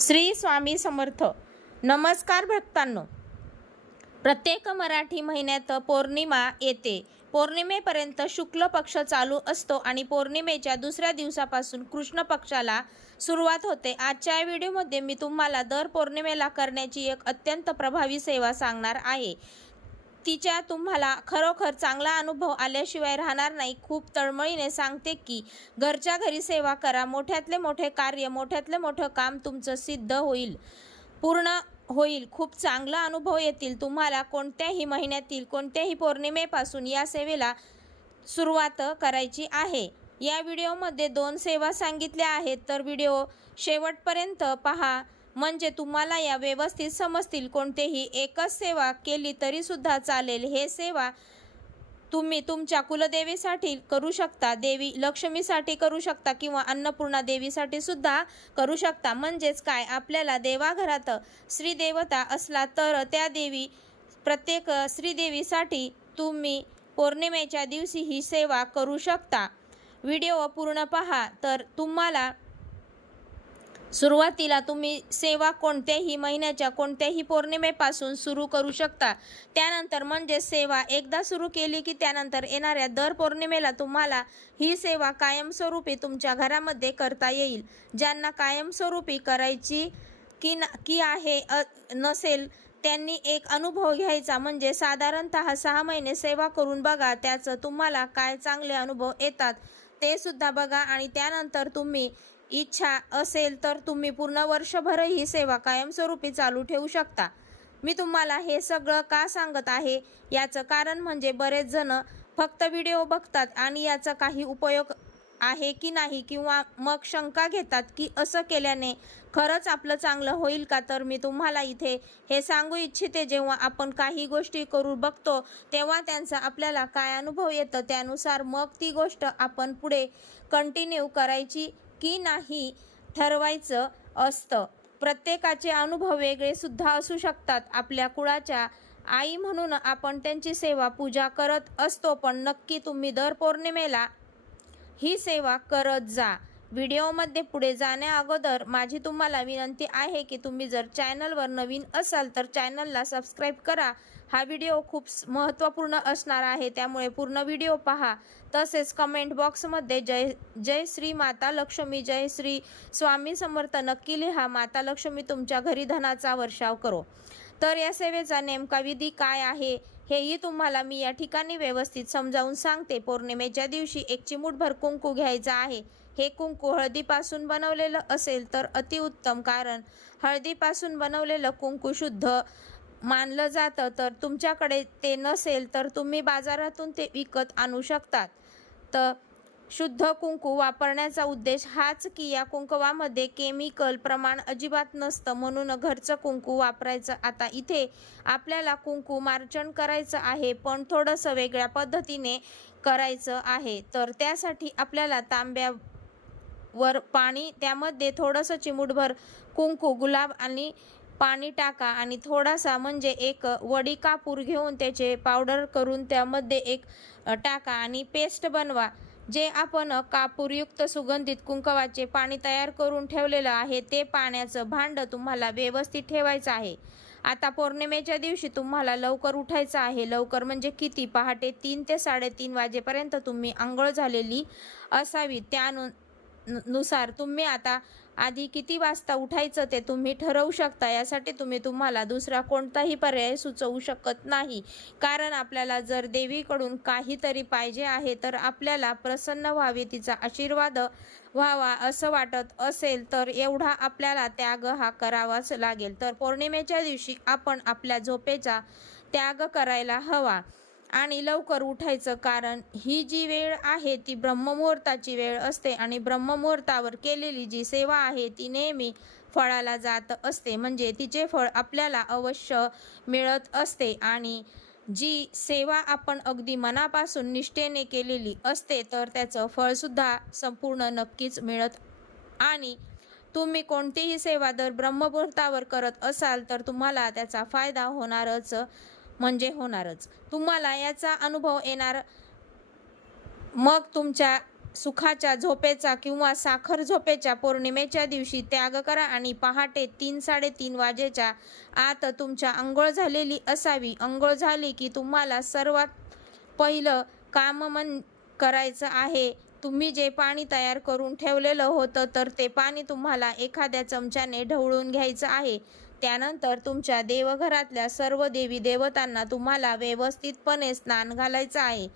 श्री स्वामी समर्थ. नमस्कार भक्तांनो. प्रत्येक मराठी महिन्यात पौर्णिमा येते. पौर्णिमेपर्यंत शुक्ल पक्ष चालू असतो आणि पौर्णिमेच्या दुसऱ्या दिवसापासून कृष्ण पक्षाला सुरुवात होते. आजच्या या व्हिडिओमध्ये मी तुम्हाला दर पौर्णिमेला करण्याची एक अत्यंत प्रभावी सेवा सांगणार आहे. तिच्या तुम्हाला खरोखर चांगला अनुभव आल्याशिवाय राहणार नाही. खूप तळमळीने सांगते की घरच्या घरी सेवा करा. मोठ्यातले मोठे कार्य, मोठ्यातले मोठं काम तुमचं सिद्ध होईल, पूर्ण होईल. खूप चांगला अनुभव येतील. तुम्हाला कोणत्याही महिन्यातील कोणत्याही पौर्णिमेपासून या सेवेला सुरुवात करायची आहे. या व्हिडिओमध्ये 2 सेवा सांगितल्या आहेत, तर व्हिडिओ शेवटपर्यंत पहा म्हणजे तुम्हाला या व्यवस्थित समजतील. कोणतेही एकच सेवा केली तरी सुद्धा चालेल. हे सेवा तुम्ही तुमच्या कुलदेवीसाठी करू शकता, देवी लक्ष्मीसाठी करू शकता किंवा अन्नपूर्णा देवीसाठी सुद्धा करू शकता. म्हणजेच काय, आपल्याला देवाघरात श्रीदेवता असला तर त्या देवी, प्रत्येक श्रीदेवीसाठी तुम्ही पौर्णिमेच्या दिवशी ही सेवा करू शकता. व्हिडिओ पूर्ण पहा. तर तुम्हाला सुरुवातीला तुम्ही सेवा कोणत्याही महिन्याच्या कोणत्याही पौर्णिमेपासून सुरू करू शकता. त्यानंतर म्हणजे सेवा एकदा सुरू केली की त्यानंतर येणाऱ्या दर पौर्णिमेला तुम्हाला ही सेवा कायमस्वरूपी तुमच्या घरामध्ये करता येईल. ज्यांना कायमस्वरूपी करायची की आहे नसेल, त्यांनी एक अनुभव घ्यायचा. म्हणजे साधारणतः 6 महिने सेवा करून बघा, त्याचं तुम्हाला काय चांगले अनुभव येतात ते सुद्धा बघा. आणि त्यानंतर तुम्ही इच्छा असेल तर तुम्ही पूर्ण वर्षभर ही सेवा कायमस्वरूपी चालू ठेवू शकता. मी तुम्हाला हे सगळं का सांगत आहे याचं कारण म्हणजे बरेच जण फक्त व्हिडिओ बघतात आणि याचा काही उपयोग आहे की नाही, किंवा मग शंका घेतात की असं केल्याने खरंच आपलं चांगलं होईल का. तर मी तुम्हाला इथे हे सांगू इच्छिते, जेव्हा आपण काही गोष्टी करू बघतो तेव्हा त्यांचा आपल्याला काय अनुभव येतं, त्यानुसार मग ती गोष्ट आपण पुढे कंटिन्यू करायची की नाही ठरवायचं असतं. प्रत्येकाचे अनुभव वेगळे सुद्धा असू शकतात. आपल्या कुळाच्या आई म्हणून आपण त्यांची सेवा पूजा करत असतो, पण नक्की तुम्ही दर पौर्णिमेला ही सेवा करत जा. व्हिडिओमध्ये पुढे जाण्या अगोदर माझी तुम्हाला विनंती आहे की तुम्ही जर चॅनलवर नवीन असाल तर चॅनलला सबस्क्राईब करा. हा व्हिडिओ खूप महत्त्वपूर्ण असणार आहे, त्यामुळे पूर्ण व्हिडिओ पहा. तसेच कमेंट बॉक्समध्ये जय जय श्री माता लक्ष्मी, जय श्री स्वामी समर्थ नक्की लिहा. माता लक्ष्मी तुमच्या घरी धनाचा वर्षाव करो. तर या सेवेचा नेमका विधी काय आहे हेही तुम्हाला मी या ठिकाणी व्यवस्थित समजावून सांगते. पौर्णिमेच्या दिवशी एक चिमूटभर कुंकू घ्यायचा आहे. हे कुंकू हळदीपासून बनवलेलं असेल तर अतिउत्तम, कारण हळदीपासून बनवलेलं कुंकू शुद्ध मानलं जातं. तर तुमच्याकडे ते नसेल तर तुम्ही बाजारातून ते विकत आणू शकतात. तर शुद्ध कुंकू वापरण्याचा उद्देश हाच की या कुंकवामध्ये केमिकल प्रमाण अजिबात नसतं, म्हणून घरचं कुंकू वापरायचं. आता इथे आपल्याला कुंकू मार्जन करायचं आहे, पण थोडंसं वेगळ्या पद्धतीने करायचं आहे. तर त्यासाठी आपल्याला तांब्यावर पाणी, त्यामध्ये थोडंसं चिमूटभर कुंकू, गुलाब आणि पाणी टाका आणि थोडासा म्हणजे एक वडी कापूर घेऊन त्याचे पावडर करून त्यामध्ये एक टाका आणि पेस्ट बनवा. जे आपण कापूरयुक्त सुगंधित कुंकवाचे पाणी तयार करून ठेवलेलं आहे ते पाण्याचं भांडं तुम्हाला व्यवस्थित ठेवायचं आहे. आता पौर्णिमेच्या दिवशी तुम्हाला लवकर उठायचं आहे. लवकर म्हणजे किती, पहाटे 3 ते 3:30 वाजेपर्यंत तुम्ही अंघोळ झालेली असावी. त्यानुसार तुम्ही आता आधी किती वाजता उठायचं ते तुम्ही ठरवू शकता. यासाठी तुम्हाला दुसरा कोणताही पर्याय सुचवू शकत नाही, कारण आपल्याला जर देवीकडून काहीतरी पाहिजे आहे, तर आपल्याला प्रसन्न व्हावी, तिचा आशीर्वाद व्हावा असं वाटत असेल तर एवढा आपल्याला त्याग हा करावाच लागेल. तर पौर्णिमेच्या दिवशी आपण आपल्या झोपेचा त्याग करायला हवा आणि लवकर उठायचं, कारण ही जी वेळ आहे ती ब्रह्ममुहूर्ताची वेळ असते आणि ब्रह्ममुहूर्तावर केलेली जी सेवा आहे ती नेहमी फळाला जात असते. म्हणजे तिचे फळ आपल्याला अवश्य मिळत असते. आणि जी सेवा आपण अगदी मनापासून निष्ठेने केलेली असते तर त्याचं फळसुद्धा संपूर्ण नक्कीच मिळत. आणि तुम्ही कोणतीही सेवा दर ब्रह्ममुहूर्तावर करत असाल तर तुम्हाला त्याचा फायदा होणारच म्हणजे होणारच. तुम्हाला याचा अनुभव येणार. मग तुमच्या सुखाच्या झोपेचा किंवा साखर झोपेच्या पौर्णिमेच्या दिवशी त्याग करा आणि पहाटे 3-3:30 वाजेच्या आत तुमच्या अंघोळ झालेली असावी. अंघोळ झाली की तुम्हाला सर्वात पहिलं काम करायचं आहे. तुम्ही जे पाणी तयार करून ठेवलेलं होतं तर ते पाणी तुम्हाला एखाद्या चमच्याने ढवळून घ्यायचं आहे. त्यानंतर तुमच्या देवघरातल्या सर्व देवी देवतांना तुम्हाला व्यवस्थितपणे स्नान घालायचं आहे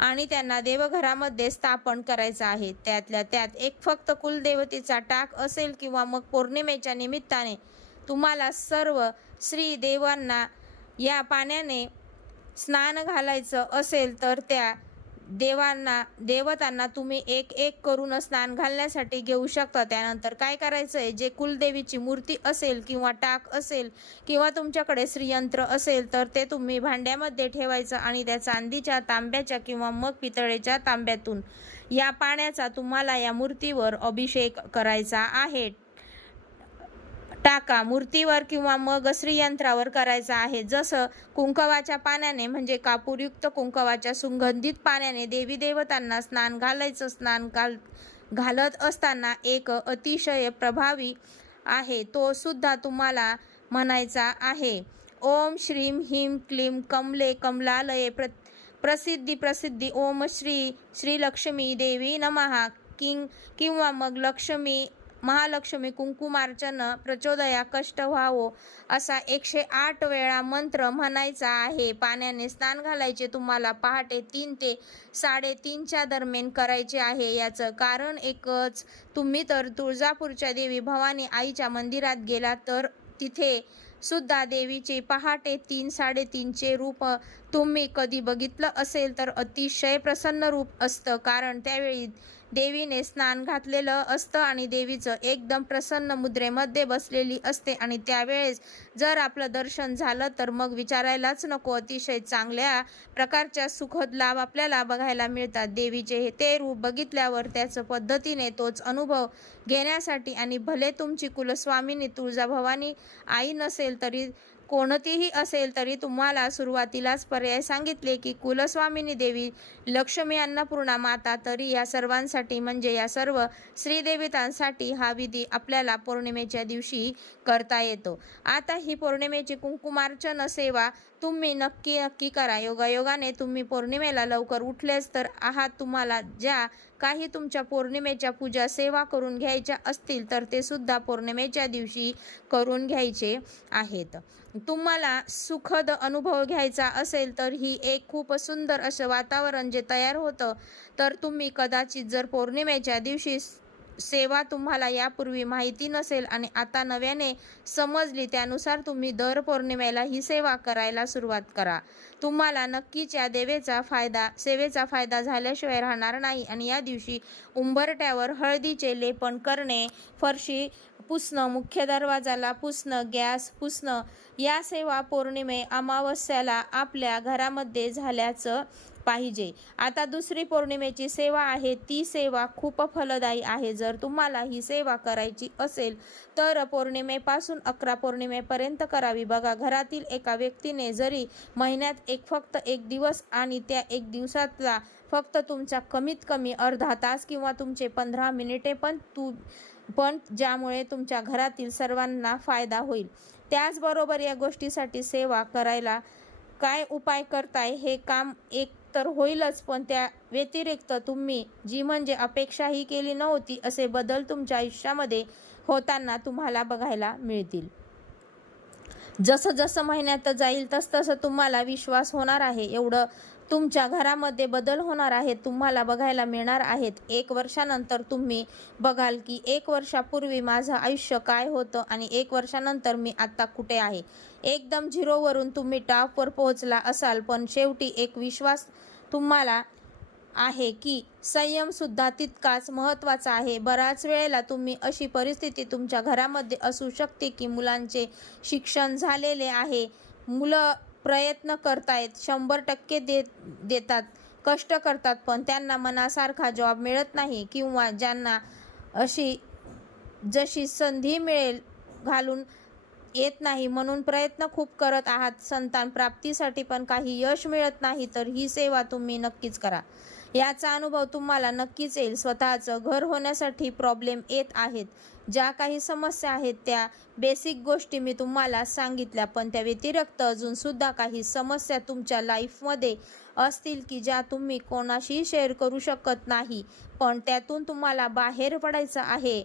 आणि त्यांना देवघरामध्ये स्थापन करायचं आहे. त्यातल्या त्यात एक फक्त कुलदेवतेचा टाक असेल किंवा मग पौर्णिमेच्या निमित्ताने तुम्हाला सर्व श्री देवांना या पाण्याने स्नान घालायचं असेल तर त्या देवतांना तुम्ही एक एक करून स्नान घालण्यासाठी घेऊ शकता. त्यानंतर काय करायचं आहे, जे कुलदेवीची मूर्ती असेल किंवा टाक असेल किंवा तुमच्याकडे श्रीयंत्र असेल तर ते तुम्ही भांड्यामध्ये ठेवायचं आणि त्या चांदीच्या, तांब्याच्या किंवा मग पितळेच्या तांब्यातून या पाण्याचा तुम्हाला या मूर्तीवर अभिषेक करायचा आहे. टाका मूर्तीवर किंवा मग श्रीयंत्रावर करायचा आहे. जसं कुंकवाच्या पाण्याने म्हणजे कापूरयुक्त कुंकवाच्या सुगंधित पाण्याने देवी देवतांना स्नान घालायचं. स्नान घालत असताना एक अतिशय प्रभावी आहे तो सुद्धा तुम्हाला म्हणायचा आहे. ओम श्रीं ह्रीं क्लीं कमले कमलालये प्रसिद्धी प्रसिद्धी ओम श्री श्री लक्ष्मी देवी नमः किंवा मग महालक्ष्मी कुंकुमार्चन प्रचोदया कष्ट व्हावो असा 108 वेळा मंत्र म्हणायचा आहे. पाण्याने स्नान घालायचे तुम्हाला पहाटे 3 ते 3:30च्या दरम्यान करायचे आहे. याचं कारण एकच, तुम्ही तर तुळजापूरच्या देवी भवानी आईच्या मंदिरात गेला तर तिथे सुद्धा देवीचे पहाटे 3-3:30चे रूप तुम्ही कधी बघितलं असेल तर अतिशय प्रसन्न रूप असतं. कारण त्यावेळी देवीने स्नान घातलेलं असतं आणि देवीचं एकदम प्रसन्न मुद्रेमध्ये बसलेली असते आणि त्यावेळेस जर आपलं दर्शन झालं तर मग विचारायलाच नको, अतिशय चांगल्या प्रकारच्या सुखद लाभ आपल्याला बघायला मिळतात. देवीचे ते रूप बघितल्यावर त्याच पद्धतीने तोच अनुभव घेण्यासाठी आणि भले तुमची कुलस्वामिनी तुळजाभवानी आई नसेल तरी कोणतीही असेल तरी तुम्हाला सुरुवातीलाच पर्याय सांगितले की कुलस्वामिनी देवी लक्ष्मी अन्नपूर्णा माता, तरी या सर्वांसाठी म्हणजे या सर्व श्रीदेवतांसाठी हा विधी आपल्याला पौर्णिमेच्या दिवशी करता येतो. आता ही पौर्णिमेची कुंकुमार्चन सेवा तुम्ही नक्की करा. योगायोगाने तुम्ही पौर्णिमेला लवकर उठलेच तर आहात. तुम्हाला ज्या काही तुमच्या पौर्णिमेच्या पूजा सेवा करून घ्यायच्या असतील तर ते सुद्धा पौर्णिमेच्या दिवशी करून घ्यायचे आहेत. तुम्हाला सुखद अनुभव घ्यायचा असेल तर ही एक खूप सुंदर असं वातावरण जे तयार होतं तर तुम्ही कदाचित जर पौर्णिमेच्या दिवशी सेवा तुम्हाला यापूर्वी माहिती नसेल आणि आता नव्याने समजली त्यानुसार तुम्ही दर पौर्णिमेला ही सेवा करायला सुरुवात करा. तुम्हाला नक्कीच या सेवेचा फायदा झाल्याशिवाय राहणार नाही. आणि या दिवशी उंबरट्यावर हळदीचे लेपन करणे, फरशी पुसणं, मुख्य दरवाजाला पुसणं, गॅस पुसणं या सेवा पौर्णिमे अमावस्याला आपल्या घरामध्ये झाल्याचं पाहिजे. आता दुसरी पौर्णिमेची सेवा आहे, ती सेवा खूप फलदायी आहे. जर तुम्हाला ही सेवा करायची असेल तर पौर्णिमेपासून 11 पौर्णिमेपर्यंत करावी. बघा, घरातील एका व्यक्तीने जरी महिन्यात फक्त एक दिवस आणि त्या एक दिवसातला फक्त तुमचा कमीत कमी अर्धा तास किंवा तुमचे 15 मिनिटे पण ज्यामुळे तुमच्या घरातील सर्वांना फायदा होईल. त्याचबरोबर या गोष्टीसाठी सेवा करायला काय उपाय करताय हे काम एक तर होईलच, पण त्या व्यतिरिक्त तुम्ही जी म्हणजे अपेक्षाही केली नव्हती असे बदल तुमच्या आयुष्यामध्ये होताना तुम्हाला बघायला मिळतील. जसं जसं महिन्यात जाईल तसं तुम्हाला विश्वास होणार आहे, एवढं तुमच्या घरामध्ये बदल होणार आहेत, तुम्हाला बघायला मिळणार आहेत. 1 वर्षानंतर तुम्ही बघाल की 1 वर्षापूर्वी माझं आयुष्य काय होतं आणि 1 वर्षानंतर मी आता कुठे आहे. एकदम झिरोवरून तुम्ही टॉपवर पोहोचला असाल, पण शेवटी एक विश्वास तुम्हाला आहे की संयम सुद्धा तितकाच महत्त्वाचा आहे. बऱ्याच वेळेला तुम्ही अशी परिस्थिती तुमच्या घरामध्ये असू शकते की मुलांचे शिक्षण झालेले आहे, मुलं प्रयत्न करतायत, 100% देतात, कष्ट करतात, पण त्यांना मनासारखा जॉब मिळत नाही किंवा ज्यांना जशी संधी मिळेल घालून येत नाही म्हणून प्रयत्न खूप करत आहात संतान प्राप्तीसाठी पण काही यश मिळत नाही, तर ही सेवा तुम्ही नक्कीच करा. याचा अनुभव तुम्हाला नक्कीच येईल. स्वतःचं घर होण्यासाठी प्रॉब्लेम येत आहेत. ज्या काही समस्या आहेत त्या बेसिक गोष्टी मी तुम्हाला सांगितल्या, पण त्या व्यतिरिक्त अजून सुद्धा काही समस्या तुमच्या लाईफमध्ये असतील की ज्या तुम्ही कोणाशीही शेअर करू शकत नाही, पण त्यातून तुम्हाला बाहेर पडायचं आहे.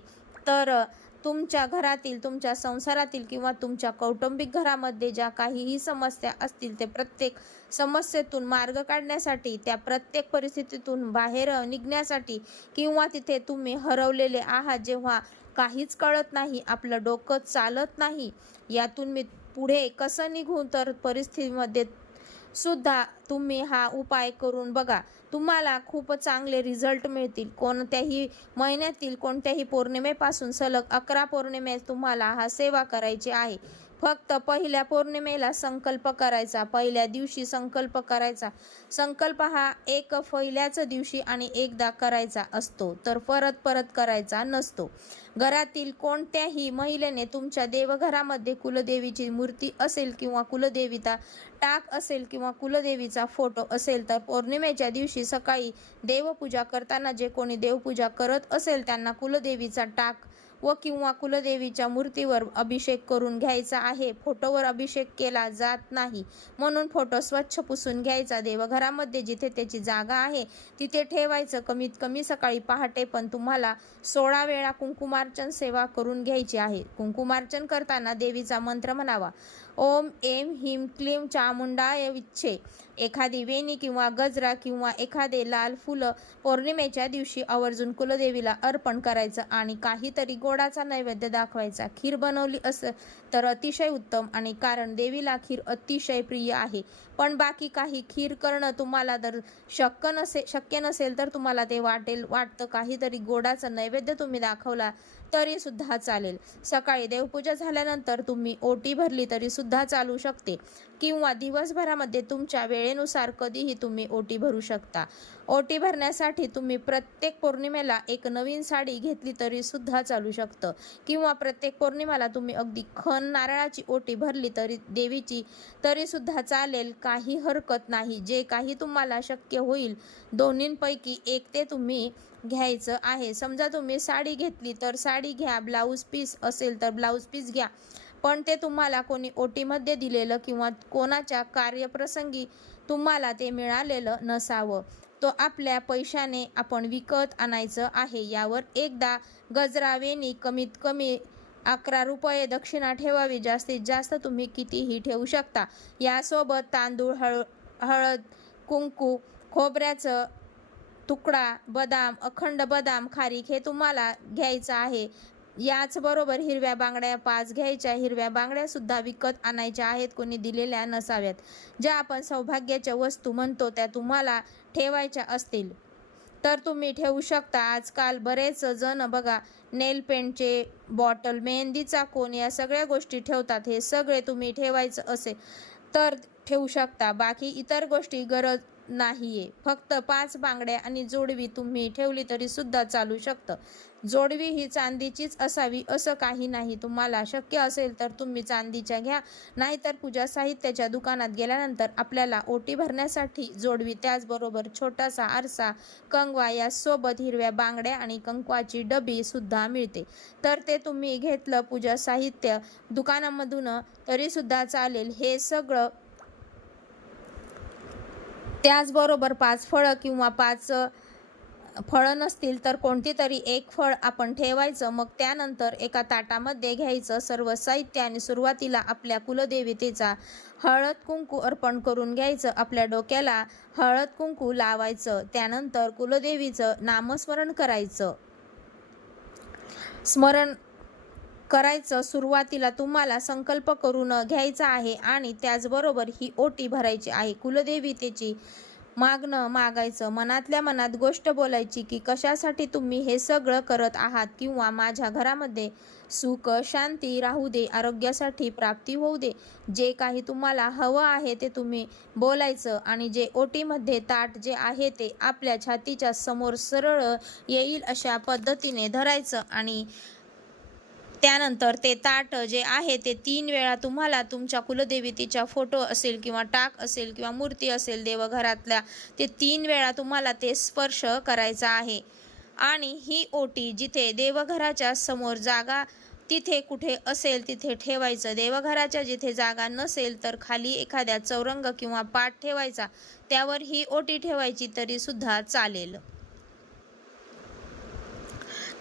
तर तुमच्या घरातील, तुमच्या संसारातील किंवा तुमच्या कौटुंबिक घरामध्ये ज्या काहीही समस्या असतील ते प्रत्येक समस्येतून मार्ग काढण्यासाठी, त्या प्रत्येक परिस्थितीतून बाहेर निघण्यासाठी किंवा तिथे तुम्ही हरवलेले आहात, जेव्हा काहीच कळत नाही, आपलं डोकं चालत नाही, यातून मी पुढे कसं निघू, तर परिस्थितीमध्ये सुद्धा तुम्ही हा उपाय करून बघा. तुम्हाला खूप चांगले रिझल्ट मिळतील. कोणत्याही महिन्यातील कोणत्याही पौर्णिमेपासून सलग 11 पौर्णिमे तुम्हाला हा सेवा करायची आहे. फक्त पहिल्या पौर्णिमेला संकल्प करायचा, पहिल्या दिवशी संकल्प करायचा. संकल्प हा एक पहिल्याच दिवशी आणि एकदा करायचा असतो, तर परत परत करायचा नसतो. घरातील कोणत्याही महिलेने तुमच्या देवघरामध्ये कुलदेवीची मूर्ती असेल किंवा कुलदेवीचा टाक असेल किंवा कुलदेवीचा फोटो असेल, तर पौर्णिमेच्या दिवशी सकाळी देवपूजा करताना जे कोणी देवपूजा करत असेल त्यांना कुलदेवीचा टाक व किंवा कुलदेवीच्या मूर्तीवर अभिषेक करून घ्यायचा आहे. फोटोवर अभिषेक केला जात नाही, म्हणून फोटो स्वच्छ पुसून घ्यायचा. देवघरामध्ये जिथे त्याची जागा आहे तिथे ठेवायचं. कमीत कमी सकाळी पहाटे पण तुम्हाला 16 वेळा कुंकुमार्चन सेवा करून घ्यायची आहे. कुंकुमार्चन करताना देवीचा मंत्र म्हणावा, ओम ऐं ह्रीं क्लीं चामुंडाय विच्चे. एखादी वेणी किंवा गजरा किंवा एखादे लाल फुलं पौर्णिमेच्या दिवशी आवर्जून कुलदेवीला अर्पण करायचं आणि काहीतरी गोडाचा नैवेद्य दाखवायचा. खीर बनवली असेल तर अतिशय उत्तम, आणि कारण देवीला खीर अतिशय प्रिय आहे. पण बाकी काही खीर करणं तुम्हाला जर शक्य नसेल तर तुम्हाला ते वाटतं काहीतरी गोडाचा नैवेद्य तुम्ही दाखवला तरी सुद्धा चालेल. सकाळी देवपूजा झाल्यानंतर तुम्ही ओटी भरली तरी सुद्धा चालू शकते, किंवा दिवसभरामध्ये तुमच्या वेळेनुसार कधीही तुम्ही ओटी भरू शकता. ओटी भरण्यासाठी तुम्ही प्रत्येक पौर्णिमेला एक नवीन साडी घेतली तरी सुद्धा चालू शकतं, किंवा प्रत्येक पौर्णिमेला तुम्ही अगदी खण नारळाची ओटी भरली तरी देवीची तरी सुद्धा चालेल, काही हरकत नाही. जे काही तुम्हाला शक्य होईल दोन्हींपैकी एक ते तुम्ही घ्यायचं आहे. समजा तुम्ही साडी घेतली तर साडी घ्या, ब्लाऊज पीस असेल तर ब्लाऊज पीस घ्या, पण ते तुम्हाला कोणी ओटीमध्ये दिलेलं किंवा कोणाच्या कार्यप्रसंगी तुम्हाला ते मिळालेलं नसावं. तो आपल्या पैशाने आपण विकत आणायचं आहे. यावर एकदा गजरा, वेणी कमीत कमी 11 रुपये दक्षिणा ठेवावी. जास्तीत जास्त तुम्ही कितीही ठेवू शकता. यासोबत तांदूळ, हळद, कुंकू, खोबऱ्याचं तुकडा, बदाम, अखंड बदाम, खारीक हे तुम्हाला घ्यायचं आहे. याचबरोबर हिरव्या बांगड्या 5 घ्यायच्या. हिरव्या बांगड्या सुद्धा विकत आणायच्या आहेत, कोणी दिलेल्या नसाव्यात. ज्या आपण सौभाग्याच्या वस्तू म्हणतो त्या तुम्हाला ठेवायच्या असतील तर तुम्ही ठेवू शकता. आजकाल बरेच जण बघा नेल पेंटचे बॉटल, मेहंदीचा कोन, या सगळ्या गोष्टी ठेवतात. हे सगळे तुम्ही ठेवायचं असेल तर ठेवू शकता. बाकी इतर गोष्टी गरज नाहीये. फक्त 5 बांगड्या आणि जोडवी तुम्ही ठेवली तरी सुद्धा चालू शकतं. जोडवी ही चांदीचीच असावी असं काही नाही. तुम्हाला शक्य असेल तर तुम्ही चांदीच्या घ्या, नाहीतर पूजा साहित्याच्या दुकानात गेल्यानंतर आपल्याला ओटी भरण्यासाठी जोडवी, त्याचबरोबर छोटासा आरसा, कंगवा, यासोबत हिरव्या बांगड्या आणि कंकवाची डबी सुद्धा मिळते. तर ते तुम्ही घेतलं पूजा साहित्य दुकानामधून तरी सुद्धा चालेल. हे सगळं, त्याचबरोबर 5 फळं किंवा 5 फळं नसतील तर कोणती तरी एक फळ आपण ठेवायचं. मग त्यानंतर एका ताटामध्ये घ्यायचं सर्व साहित्य आणि सुरुवातीला आपल्या कुलदेवतेचा हळद कुंकू अर्पण करून घ्यायचं. आपल्या डोक्याला हळद कुंकू लावायचं. त्यानंतर कुलदेवीचं नामस्मरण करायचं. सुरुवातीला तुम्हाला संकल्प करून घ्यायचा आहे आणि त्याचबरोबर ही ओटी भरायची आहे. कुलदेवतेची मागायचं. मनातल्या मनात गोष्ट बोलायची की कशासाठी तुम्ही हे सगळं करत आहात, किंवा माझ्या घरामध्ये सुख शांती राहू दे, आरोग्यासाठी प्राप्ती होऊ दे. जे काही तुम्हाला हवं आहे ते तुम्ही बोलायचं, आणि जे ओटीमध्ये ताट जे आहे ते आपल्या छातीच्या समोर सरळ येईल अशा पद्धतीने धरायचं आणि त्यानंतर ते ताट जे आहे ते 3 वेळा तुम्हाला तुमच्या कुलदेवतेचा फोटो असेल किंवा टाक असेल किंवा मूर्ती असेल देवघरातल्या, ते 3 वेळा तुम्हाला ते स्पर्श करायचा आहे. आणि ही ओटी जिथे देवघराच्या समोर जागा तिथे कुठे असेल तिथे ठेवायचं. देवघराच्या जिथे जागा नसेल तर खाली एखाद्या चौरंग किंवा पाट ठेवायचा, त्यावर ही ओटी ठेवायची तरी सुद्धा चालेल.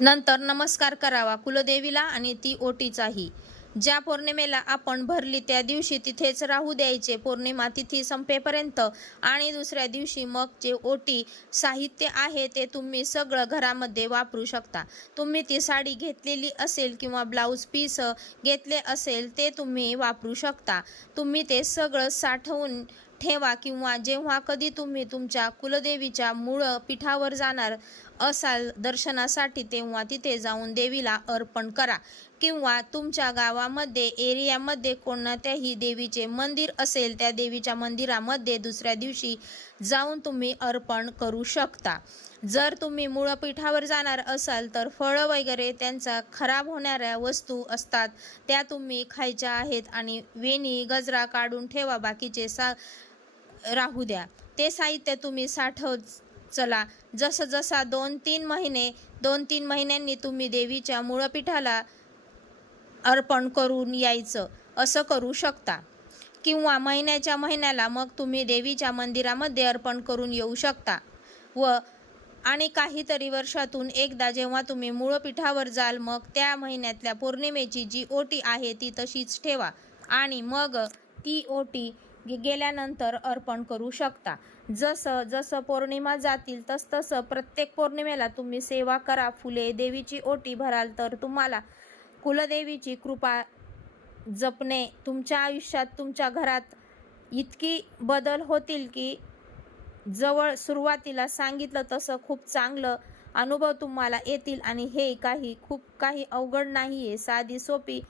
नंतर नमस्कार करावा कुलदेवीला आणि ती ओटीचाही. ज्या पौर्णिमेला आपण भरली त्या दिवशी तिथेच राहू द्यायचे पौर्णिमा तिथी संपेपर्यंत. आणि दुसऱ्या दिवशी मग जे ओटी साहित्य आहे ते तुम्ही सगळं घरामध्ये वापरू शकता. तुम्ही ती साडी घेतलेली असेल किंवा ब्लाऊज पीस घेतले असेल ते तुम्ही वापरू शकता. तुम्ही ते सगळं साठवून ठेवा किंवा जेव्हा कधी तुम्ही तुमच्या कुलदेवीच्या मूळ पीठावर जाणार असाल दर्शनासाठी तेव्हा तिथे जाऊन देवीला अर्पण करा. किंवा तुमच्या गावामध्ये एरियामध्ये कोणत्याही देवीचे मंदिर असेल त्या देवीच्या मंदिरामध्ये दुसऱ्या दिवशी जाऊन तुम्ही अर्पण करू शकता. जर तुम्ही मूळ पीठावर जाणार असाल तर फळं वगैरे त्यांचा खराब होणाऱ्या वस्तू असतात त्या तुम्ही खायच्या आहेत आणि वेणी गजरा काढून ठेवा, बाकीचे राहू द्या. ते साहित्य तुम्ही साठवत चला. जसं जसा 2-3 महिन्यांनी तुम्ही देवीच्या मूळपीठाला अर्पण करून यायचं असं करू शकता. किंवा महिन्याला मग तुम्ही देवीच्या मंदिरामध्ये अर्पण करून येऊ शकता. आणि काहीतरी वर्षातून एकदा जेव्हा तुम्ही मूळपीठावर जाल मग त्या महिन्यातल्या पौर्णिमेची जी ओटी आहे ती तशीच ठेवा आणि मग ती ओटी गेल्यानंतर अर्पण करू शकता. जसं जसं पौर्णिमा जातील तसतसं प्रत्येक पौर्णिमेला तुम्ही सेवा करा, फुले देवीची ओटी भराल तर तुम्हाला कुलदेवीची कृपा जपणे तुमच्या आयुष्यात तुमच्या घरात इतकी बदल होतील की जवळ सुरुवातीला सांगितलं तसं खूप चांगलं अनुभव तुम्हाला येतील. आणि हे खूप काही अवघड नाही आहे, साधी सोपी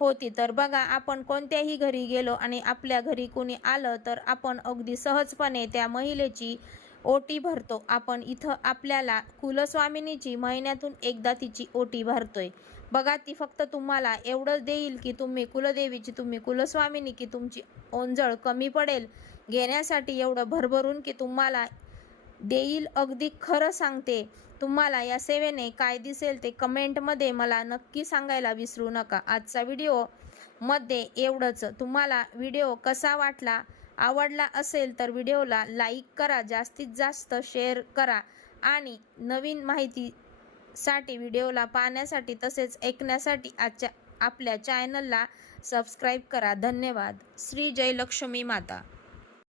होती. तर बघा, आपण कोणत्याही घरी गेलो आणि आपल्या घरी कोणी आलं तर आपण अगदी सहजपणे त्या महिलेची ओटी भरतो. आपण इथं आपल्याला कुलस्वामिनीची महिन्यातून एकदा तिची ओटी भरतोय. बघा, ती फक्त तुम्हाला एवढंच देईल की तुम्ही कुलदेवीची, तुम्ही कुलस्वामिनी की तुमची ओंजळ कमी पडेल घेण्यासाठी एवढं भरभरून की तुम्हाला देईल. अगदी खरं सांगते. तुम्हाला या सेवेने काय दिसेल ते कमेंटमध्ये मला नक्की सांगायला विसरू नका. आजचा व्हिडिओ मध्ये एवढंच. तुम्हाला व्हिडिओ कसा वाटला, आवडला असेल तर व्हिडिओला लाईक करा, जास्तीत जास्त शेअर करा आणि नवीन माहितीसाठी व्हिडिओला पाहण्यासाठी तसेच ऐकण्यासाठी आपल्या चॅनलला सबस्क्राईब करा. धन्यवाद. श्री जय लक्ष्मी माता.